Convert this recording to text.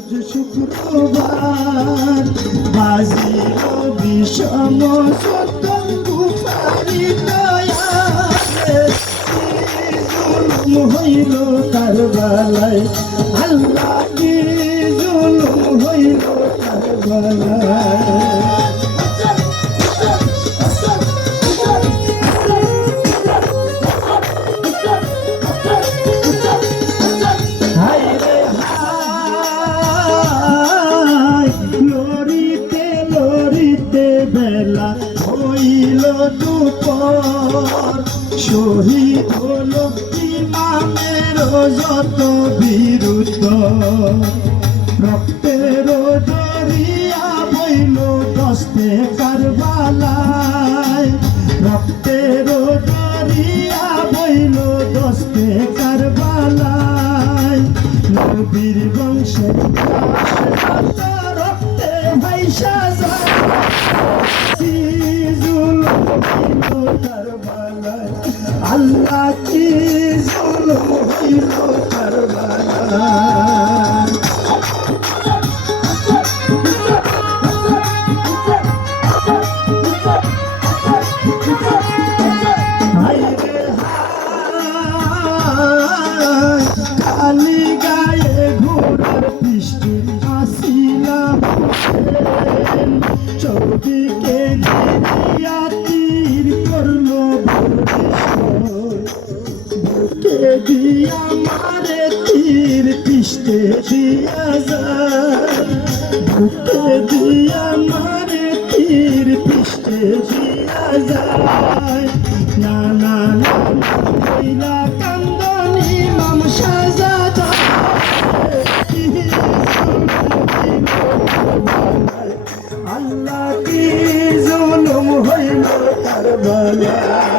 রোজ শুক্রবার বাজিল বিষম সত্য কুফারি দয়ালে জুলুম হইল কারবালায় আল্লাহ কি জুলুম হইল কারবালায় বেলা হইল দুপুর শহীদ হলো ইমামের যত বিরুদ্ধ রক্তের দরিয়া বইল দস্তে কারবালায় রক্তের দরিয়া বইল দস্তে কারবালায় নবীর বংশের রক্তে ভাইসা যায় আল্লাহ কি জুলুম হইল কারবালায় খালি গায়ে ঘোড়ার পৃষ্ঠে আসিলা চৌদিকে গিয়া তীর করলো বুকে দিয়া মারে তীর পৃষ্ঠে দিয়া যায় বুকে দিয়া মারে তীর পৃষ্ঠে দিয়া যায় না না না কইলা কান্দনি মাম সাজাদা আল্লাহ কি জুলুম হইল কারবালায়